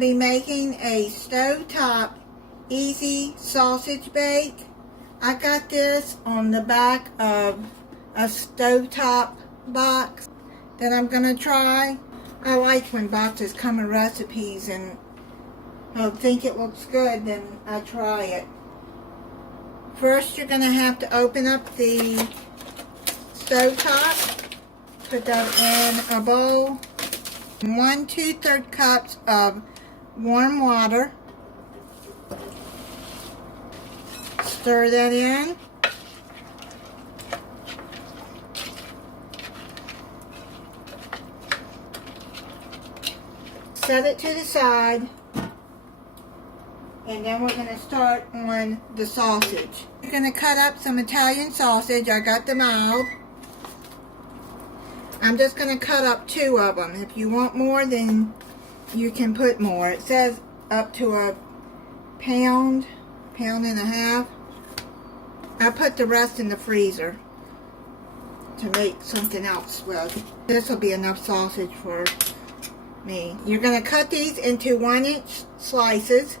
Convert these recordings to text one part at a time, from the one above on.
be making a stovetop easy sausage bake. I got this on the back of a stovetop box that I'm going to try. I like when boxes come with recipes and I think it looks good, then I try it. First, you're going to have to open up the stovetop. Put that in a bowl. 1 2/3 cups of warm water. Stir that in. Set it to the side. And then we're going to start on the sausage. We're going to cut up some Italian sausage. I got them mild. I'm just going to cut up 2 of them. If you want more, then you can put more. It says up to a pound and a half. I put the rest in the freezer to make something else with. This will be enough sausage for me. You're going to cut these into 1-inch slices.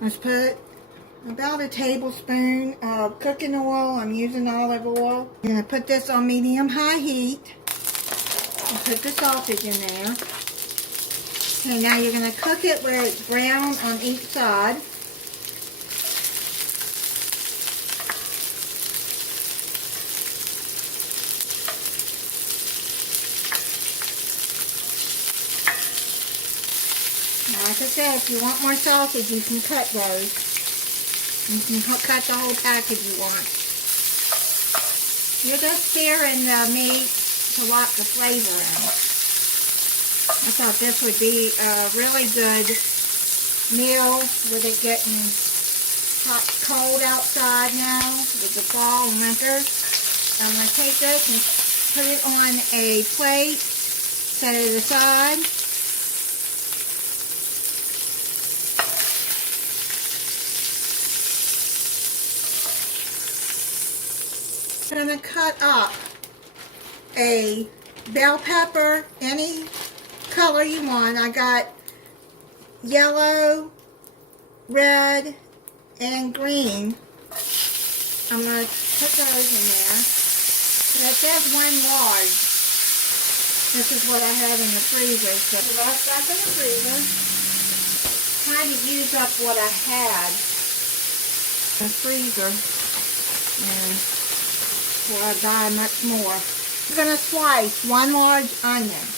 Let's put about a tablespoon of cooking oil. I'm using olive oil. I'm going to put this on medium-high heat. And put the sausage in there. Okay, now you're going to cook it where it's brown on each side. Like I said, if you want more sausage, you can cut those. You can cut the whole package you want. You're just searing the meat to lock the flavor in. I thought this would be a really good meal with it getting hot, cold outside now with the fall and winter. I'm going to take this and put it on a plate, set it aside. I'm going to cut up a bell pepper, any color you want. I got yellow, red, and green. I'm going to put those in there. It says 1 large. This is what I had in the freezer. So the rest back in the freezer. Trying to use up what I had in the freezer. And before I buy much more. I'm going to slice 1 large onion.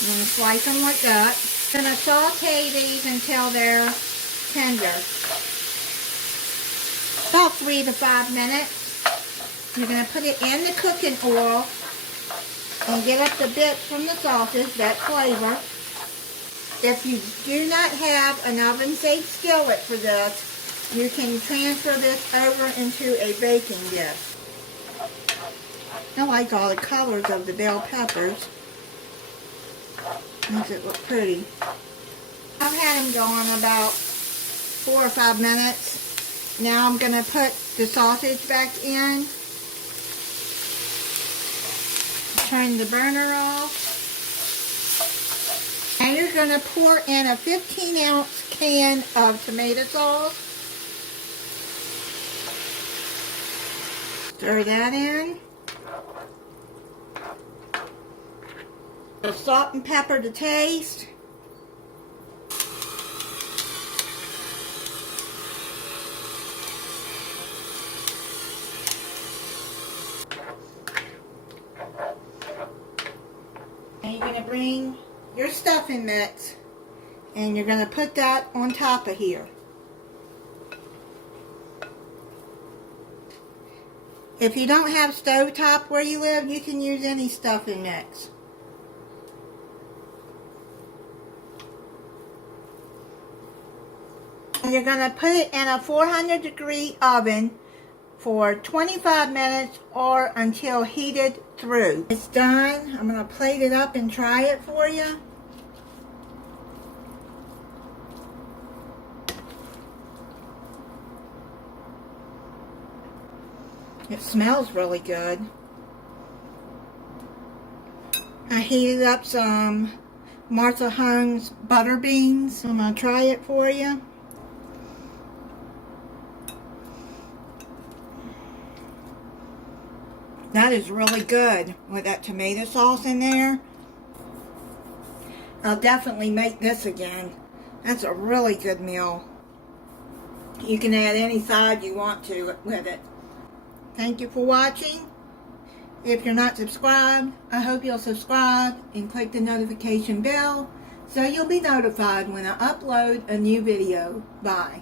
I'm going to slice them like that. I'm going to saute these until they're tender. About 3 to 5 minutes. You're going to put it in the cooking oil and get up the bits from the sausage, that flavor. If you do not have an oven-safe skillet for this, you can transfer this over into a baking dish. I like all the colors of the bell peppers. Makes it look pretty. I've had them going about 4 or 5 minutes. Now I'm going to put the sausage back in. Turn the burner off. Now you're going to pour in a 15-ounce can of tomato sauce. Stir that in. Salt and pepper to taste. And you're going to bring your stuffing mix and you're going to put that on top of here. If you don't have stovetop where you live, you can use any stuffing mix. And you're going to put it in a 400-degree oven for 25 minutes or until heated through. It's done. I'm going to plate it up and try it for you. It smells really good. I heated up some Martha Hung's butter beans. I'm going to try it for you. That is really good with that tomato sauce in there. I'll definitely make this again. That's a really good meal. You can add any side you want to with it. Thank you for watching. If you're not subscribed, I hope you'll subscribe and click the notification bell so you'll be notified when I upload a new video. Bye.